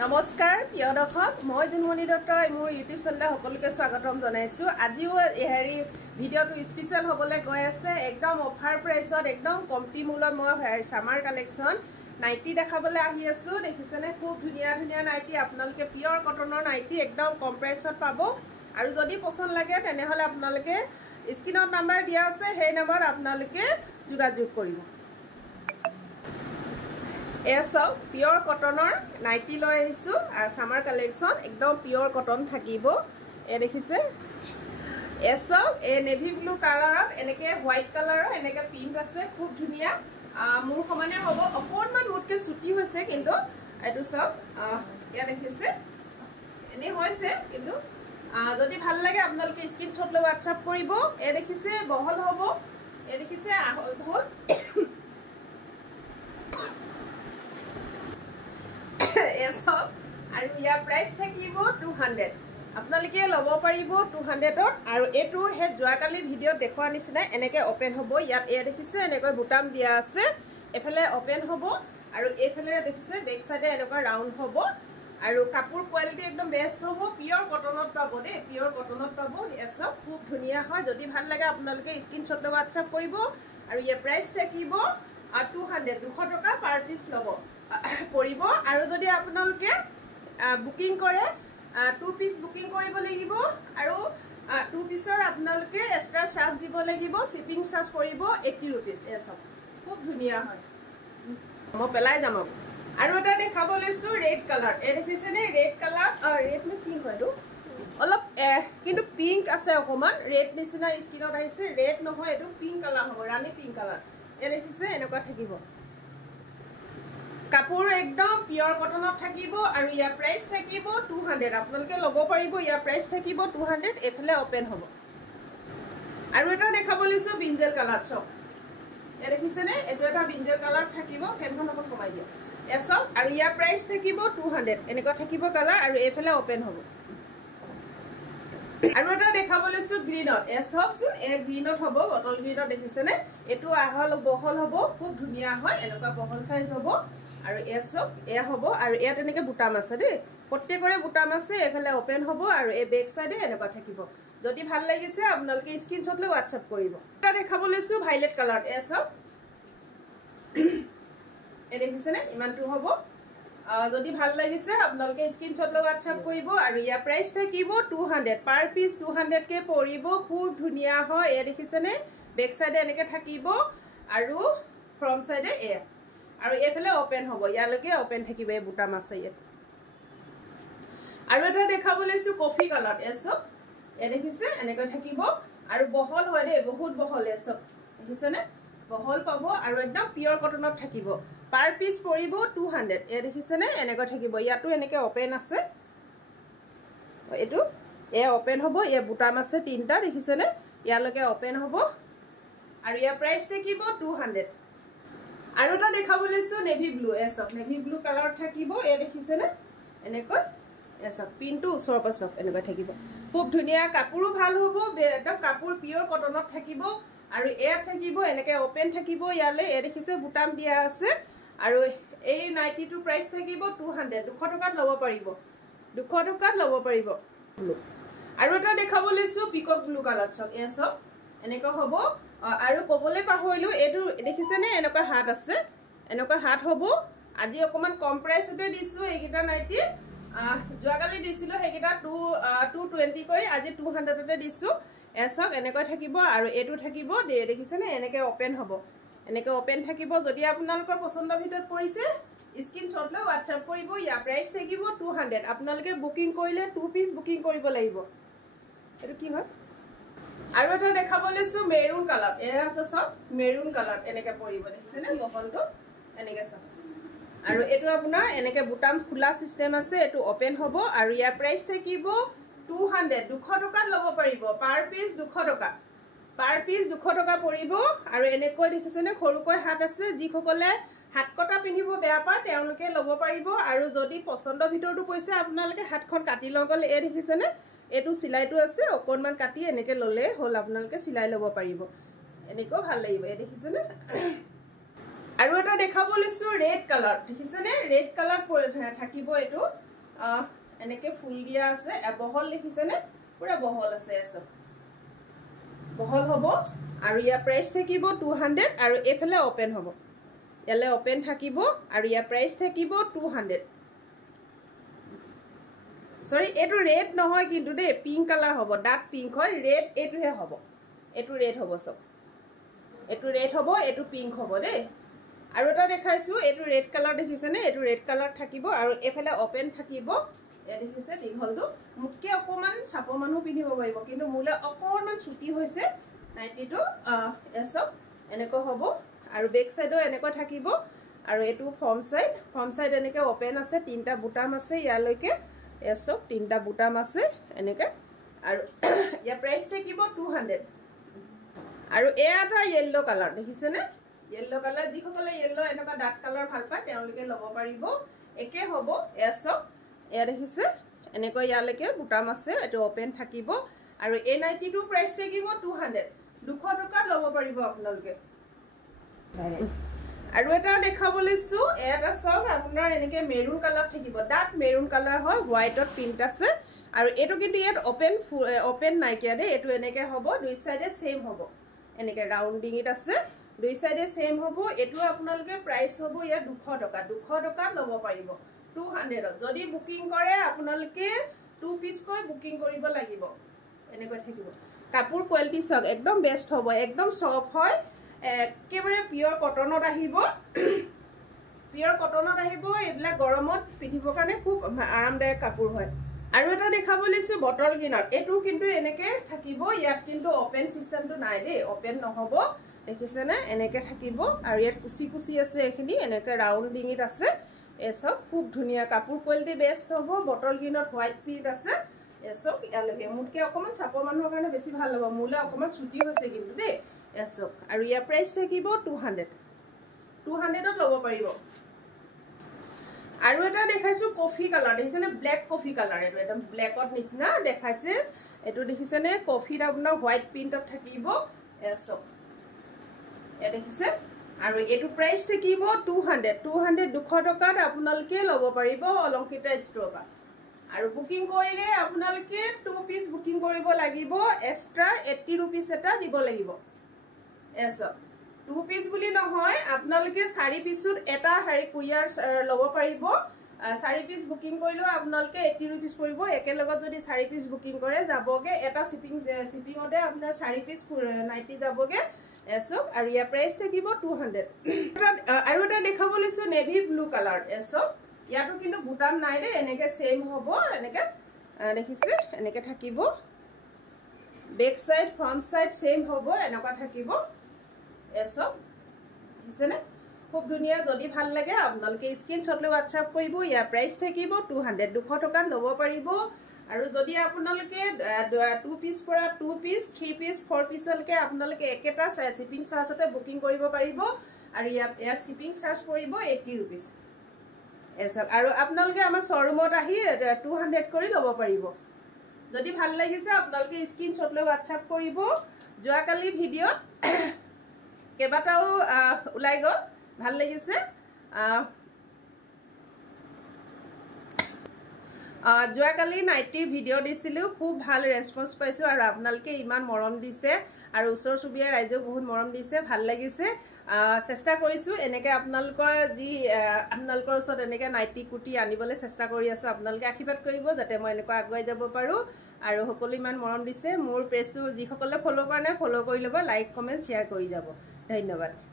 নমস্কাৰ প্ৰিয় দৰ্শক মই জুনমণি দত্তই মোৰ ইউটিউব চেনেলে সকলোকে স্বাগতম জনাইছো। আজিও হেৰি ভিডিঅ'টো স্পেশাল হ'বলৈ গৈ আছে। একদম অফাৰ প্ৰাইচত একদম কমটি মূল্যত মই সামাৰ কালেকশ্যন নাইটি দেখাবলৈ আহি আছো। দেখিছেনে খুব ধুনীয়া ধুনীয়া নাইটি, আপোনালোকে পিয়ৰ কটনৰ নাইটি একদম কম প্ৰাইচত পাব। আৰু যদি পছন্দ লাগে তেনেহ'লে আপোনালোকে স্ক্ৰীনত নাম্বাৰ দিয়া আছে, সেই নম্বৰত আপোনালোকে যোগাযোগ কৰিব। এসব পিয়ৰ কটনৰ নাইটি লৈ আহিছো আৰু সামাৰ কালেকশ্যন একদম পিয়ৰ কটন থাকিব। দেখিছে এসব নেভি ব্লু কালাৰত এনেকে হোৱাইট কালাৰৰ এনেকে প্ৰিন্ট আছে, খুব ধুনীয়া। মোৰ সমানে হ'ব, অকণমান মোতকৈ ছুটি হৈছে, কিন্তু এইটো চব ইয়াত দেখিছে এনে হৈছে। কিন্তু যদি ভাল লাগে আপোনালোকে স্ক্ৰীনশ্বট লৈ হোৱাটছআপ কৰিব। দেখিছে বহল হ'ব, দেখিছে আঢ়ৈ ফুট। আৰু ইয়াৰ প্ৰাইচ থাকিব 200। আপোনালোকে ল'ব পাৰিব 200ত। আৰু এইটো সেই যোৱাকালি ভিডিঅ'ত দেখুওৱা নিচিনাই এনেকৈ অপেন হ'ব। ইয়াত দেখিছে এনেকৈ বুটাম দিয়া আছে, এফালে অপেন হ'ব আৰু এইফালে দেখিছে বেক চাইডে এনেকুৱা ৰাউণ্ড হ'ব। আৰু কাপোৰ কোৱালিটি একদম বেষ্ট হ'ব, পিয়ৰ কটনত পাব দেই, পিয়ৰ কটনত পাব। এসব খুব ধুনীয়া হয়। যদি ভাল লাগে আপোনালোকে স্ক্ৰীনশ্বট লৈ হোৱাটছআপ কৰিব। আৰু ইয়াৰ প্ৰাইচ থাকিব 200, 200 টকা পাৰ পিচ ল'ব পৰিব। আৰু যদি আপোনালোকে বুকিং কৰে 2 পিচ বুকিং কৰিব লাগিব। আৰু 2 পিচৰ আপোনালোকে এক্সট্ৰা চাৰ্জ দিব লাগিব, শ্বিপিং চাৰ্জ পৰিব 80 ৰুপিজ। এসব খুব ধুনীয়া হয়, মই পেলাই যাম। আৰু এটা দেখাব লৈছোঁ ৰেড কালাৰ। দেখিছেনে ৰেড কালাৰ, ৰেড নে পিংক হয় এইটো, অলপ কিন্তু পিংক আছে অকণমান, ৰেড নিচিনা স্কিনত আহিছে। ৰেড নহয়, এইটো পিংক কালাৰ হ'ব, ৰাণী পিংক কালাৰ। দেখিছে এনেকুৱা থাকিব। কাপোৰ একদম পিয়ৰ কটনত থাকিব। আৰু ইয়াৰ প্ৰাইচ থাকিব 200। আপোনালোকে ল'ব পাৰিব, ইয়াৰ প্ৰাইচ থাকিব 200। এইফালে অপেন হ'ব। আৰু এটা দেখাব লৈছোঁ ব্ৰিঞ্জেল কালাৰ। চব দেখিছেনে, এইটো এটা ব্ৰিঞ্জেল কালাৰ থাকিব। ফেনখন অকণ কমাই দিয়া। এসব আৰু ইয়াৰ প্ৰাইচ থাকিব 200। এনেকুৱা থাকিব কালাৰ। আৰু এইফালে অপেন হ'ব। আৰু এটা দেখাব লৈছোঁ গ্ৰীণত। চাওকচোন গ্ৰীণত হ'ব, বটল গ্ৰীণত। দেখিছেনে এইটো আহল বহল হ'ব, খুব ধুনীয়া হয়। এনেকুৱা বহল চাইজ হ'ব। আৰু এসব হ'ব। আৰু ইয়াত এনেকৈ বুটাম আছে দেই, প্ৰত্যেকৰে বুটাম আছে। এইফালে অপেন হ'ব আৰু এই বেক চাইডে এনেকুৱা থাকিব। যদি ভাল লাগিছে আপোনালোকে স্ক্ৰীনশ্বট লৈ হোৱাটছআপ কৰিব। এটা দেখাব লৈছোঁ ভাইলেট কালাৰত। এসব দেখিছেনে ইমানটো হ'ব। যদি ভাল লাগিছে আপোনালোকে স্ক্ৰীনশ্বট লৈ হোৱাটছআপ কৰিব। আৰু ইয়াৰ প্ৰাইচ থাকিব 200, পাৰ পিচ 200কে পৰিব। খুব ধুনীয়া হয়। দেখিছেনে বেক চাইডে এনেকৈ থাকিব আৰু ফ্ৰণ্ট চাইডে আৰু এইফালে অপেন হ'ব, ইয়ালৈকে অপেন থাকিব। এই বুটাম আছে ইয়াত। আৰু এটা দেখাব লৈছোঁ কফি কালাৰত। এসব দেখিছে এনেকৈ থাকিব। আৰু বহল হয় দেই, বহুত বহল। এসব দেখিছেনে বহল পাব। আৰু একদম পিয়ৰ কটনত থাকিব। পাৰ পিচ পৰিব 200। দেখিছেনে এনেকৈ থাকিব। ইয়াতো এনেকৈ অপেন আছে, এইটো অপেন হ'ব। বুটাম আছে 3টা, দেখিছেনে ইয়ালৈকে অপেন হ'ব। আৰু ইয়াৰ প্ৰাইচ থাকিব 200। আৰু এটা দেখাব লৈছোঁ নেভি ব্লু। এসব নেভি ব্লু কালাৰত থাকিব। দেখিছেনে এনেকৈ এসব পিনটো ওচৰ পাছক এনেকৈ থাকিব। খুব ধুনীয়া, কাপোৰো ভাল হ'ব, একদম কাপোৰ পিয়ৰ কটনত থাকিব। আৰু থাকিব এনেকৈ অপেন থাকিব ইয়ালৈ। দেখিছে বুটাম দিয়া আছে। আৰু এই নাইটিটোৰ প্ৰাইচ থাকিব 200, 200 টকাত ল'ব পাৰিব, 200 টকাত ল'ব পাৰিব। আৰু এটা দেখাব লৈছোঁ পিকক ব্লু কালাৰত। চব এসব এনেকুৱা হ'ব। আৰু ক'বলৈ পাহৰিলোঁ, এইটো দেখিছেনে এনেকুৱা হাত আছে, এনেকুৱা হাত হ'ব। আজি অকণমান কম প্ৰাইচতে দিছোঁ এইকেইটা নাইটি। যোৱাকালি দিছিলোঁ সেইকেইটা 220 কৰি, আজি 200তে দিছোঁ। এসব এনেকৈ থাকিব। আৰু এইটো থাকিব দেখিছেনে এনেকৈ অপেন হ'ব, এনেকৈ অপেন থাকিব। যদি আপোনালোকৰ পচন্দৰ ভিতৰত পৰিছে স্ক্ৰীনশ্বট লৈ হোৱাটছআপ কৰিব। ইয়াৰ প্ৰাইচ থাকিব 200। আপোনালোকে বুকিং কৰিলে 2 পিচ বুকিং কৰিব লাগিব। এইটো কি হয়। আৰু এটা দেখাব লৈছোঁ মেৰুন কালাৰ। আছে চব মেৰুন কালাৰ এনেকৈ পৰিব। দেখিছেনে বহলটো এনেকৈ চব। আৰু এইটো আপোনাৰ এনেকৈ বুটাম খোলা চিষ্টেম আছে, এইটো অপেন হ'ব। আৰু ইয়াৰ প্ৰাইচ থাকিব 200, 200 টকাত ল'ব পাৰিব। পাৰ পিচ 200 টকা, পাৰ পিচ 200 টকা পৰিব। আৰু এনেকৈ দেখিছেনে সৰুকৈ হাত আছে। যিসকলে হাত কটা পিন্ধিব বেয়া পায় তেওঁলোকে ল'ব পাৰিব। আৰু যদি পচন্দৰ ভিতৰতো কৈছে আপোনালোকে হাতখন কাটি লওঁ গ'ল। দেখিছেনে এইটো চিলাইটো আছে, অকণমান কাটি এনেকৈ ল'লে হ'ল। আপোনালোকে চিলাই ল'ব পাৰিব, এনেকৈও ভাল লাগিব। দেখিছেনে। আৰু এটা দেখাব লৈছোঁ ৰেড কালাৰ। দেখিছেনে ৰেড কালাৰ থাকিব এইটো। এনেকে ফুল দিয়া আছে বহল দেখিছেনে পুৰা বহল আছে এসব বহল হ'ব আৰু ইয়াৰ প্ৰাইস থাকিব 200 আৰু এফালে ওপেন হ'ব ইয়ালে ওপেন থাকিব আৰু ইয়াৰ প্ৰাইস থাকিব 200 সৰি এটো ৰেড নহয় কিন্তু দে পিঙ্ক কালাৰ হ'ব ডাৰ্ক পিঙ্ক হয় ৰেড এটোহে হ'ব এটো ৰেড হ'ব সব এটো ৰেড হ'ব এটো পিঙ্ক হ'ব দে আৰু এটা দেখাইছো এটো ৰেড কালাৰ দেখিছেনে এটো ৰেড কালাৰ থাকিব আৰু এফালে ওপেন থাকিব এ দেখিছে দীঘলটো মুখকে অকমান চাপ মানুহ পিন্ধিব পাৰিব কিন্তু মুলে অকমান ছুটি হৈছে নাইটিটো এসব এনেকৈ হ'ব আৰু বেক সাইডো এনেকৈ থাকিব আৰু এটো ফ্ৰম সাইড এনেকৈ ওপেন আছে তিনটা বুটাম আছে ইয়ালৈকে এসব তিনটা বুটাম আছে এনেকৈ আৰু ইয়া প্ৰাইস থাকিব 200 আৰু এটা yellow কালাৰ দেখিছেনে yellow কালাৰ যিসকলে yellow এনেকা ডাৰ্ক কালাৰ ভাল পায় তেওঁলোকে ল'ব পাৰিব একে হ'ব এসব এ দেখিছে এনেকৈ ইয়ালৈকে বুটাম আছে এটো ওপেন থাকিব আৰু এই নাইটিটো প্ৰাইস থাকিব 200 টকা ল'ব পাৰিব আপোনালোকে আৰু এটা দেখাবলৈছো এটা সব আপোনাৰ এনেকৈ মেৰুন কালাৰ থাকিব ডাৰ্ক মেৰুন কালাৰ হয় হোৱাইটত প্ৰিন্ট আছে আৰু এটো কিন্তু ইয়াত ওপেন নাইকিয়া দে এটো এনেকৈ হ'ব দুই সাইডে সেম হ'ব এনেকৈ ৰাউন্ডিংত আছে দুই সাইডে সেম হ'ব এটো আপোনালোকে প্ৰাইস হ'ব ইয়া 200 টকা ল'ব পাৰিব 200 যদি বুকিং কৰে আপোনালোকে 2 পিস কৈ বুকিং কৰিব লাগিব এনেকৈ থাকিব কাপোৰ কোৱালিটি সব একদম বেস্ট হ'ব একদম সফট হয় একেবাৰে পিওৰ কটনত আহিব পিওৰ কটনত আহিব এবিলাক গৰমত পিন্ধিবৰ কাৰণে খুব আৰামদায়ক কাপোৰ হয় আৰু এটা দেখাবলৈছো বটল গ্ৰীনত এটো কিন্তু এনেকৈ থাকিব ইয়াত কিন্তু ওপেন সিস্টেমটো নাই দে ওপেন নহব দেখিছেনে এনেকৈ থাকিব আৰু ইয়াত কুচি আছে এখিনি এনেকৈ ৰাউন্ডিংত আছে এসব খুব ধুনিয়া কাপোৰ কোৱালিটি বেস্ট হ'ব বটল গ্ৰীনত হোৱাইট প্ৰিন্ট আছে এসব ইয়ালৈকে মুটকে অকমান চাপ মানুহৰ কাৰণে বেছি ভাল হ'ব মুলে অকমান ছুটি হৈছে কিন্তু দে এসব আৰু ইয়াৰ প্ৰাইস থাকিব 200 ত ল'ব পাৰিব আৰু এটা দেখাইছো কফি কালাৰ দেখিছেনে ব্ল্যাক কফি কালাৰ এটো একদম ব্ল্যাকত নিচিনা দেখাইছে এটো দেখিছেনে কফিত আপোনাৰ হোৱাইট প্ৰিন্টত থাকিব এসব এ দেখিছে আৰু এটো প্ৰাইস থাকিব 200 টকাত আপোনালোকে ল'ব পাৰিব অলংকিতা ষ্ট'ৰৰ আৰু বুকিং কৰিলে আপোনালোকে 2 পিস বুকিং কৰিব লাগিব এক্সট্ৰা 80 रुपीस এটা দিব লাগিব এসব 2 পিস বুলি নহয় আপোনালোকে 4 পিছত এটা হাৰি কুৰিয়াৰ ল'ব পাৰিব 4 পিস বুকিং কৰিলে আপোনালোকে 80 रुपीस পৰিব একে লগত যদি 4 পিস বুকিং কৰে যাবগে এটা শিপিংতে আপোনাৰ 4 পিস নাইটি যাবগে এসব আৰু ইয়াৰ প্ৰাইস থাকিব 200 আৰু এটা দেখাবলৈছো নেভি ব্লু কালাৰ এসব ইয়াতো কিন্তু বুটাম নাই দে এনেকৈ সেম হ'ব এনেকৈ দেখিছে এনেকৈ থাকিব back side front side same হ'ব এনেকুৱা থাকিব এসব দেখিছেনে খুব ধুনিয়া যদি ভাল লাগে আপোনালোকে স্ক্ৰিনশ্বট লৈ WhatsApp কৰিব ইয়াৰ প্ৰাইস থাকিব 200 টকাত ল'ব পাৰিব আৰু যদি আপোনালোকে 2 পিস পৰা 2 পিস 3 পিস 4 পিসলৈকে আপোনালোকে একেটা শিপিং চাৰ্জতে বুকিং কৰিব পাৰিব আৰু ইয়াৰ শিপিং চাৰ্জ পৰিব 80 रुपीस এসব আৰু আপোনালোকে আমাৰ শোৰুমত আহি 200 কৰি ল'ব পাৰিব যদি ভাল লাগিছে আপোনালোকে স্ক্ৰিনশ্বট লৈ WhatsApp কৰিব যোৱাকালি ভিডিঅ' কেবাটাও উলাই গ'ল ভাল লাগিছে যোৱাকালি নাইটি ভিডিঅ' দিছিলো খুব ভাল ৰেসপন্স পাইছো আৰু আপোনালোকে ইমান মৰম দিছে আৰু ওচৰ চুবিয়া ৰাইজেও বহুত মৰম দিছে ভাল লাগিছে চেষ্টা কৰিছো এনেকৈ আপোনালোকৰ আপোনালোকৰ ওচৰত এনেকৈ নাইটি কুটি আনিবলৈ চেষ্টা কৰি আছো আপোনালোকে আশীৰ্বাদ কৰিব যাতে মই এনেকৈ আগুৱাই যাব পাৰো আৰু সকলো ইমান মৰম দিছে মোৰ পেজটো যিসকলে ফলো কৰা নাই ফলো কৰি ল'ব লাইক কমেন্ট শ্বেয়াৰ কৰি যাব ধন্যবাদ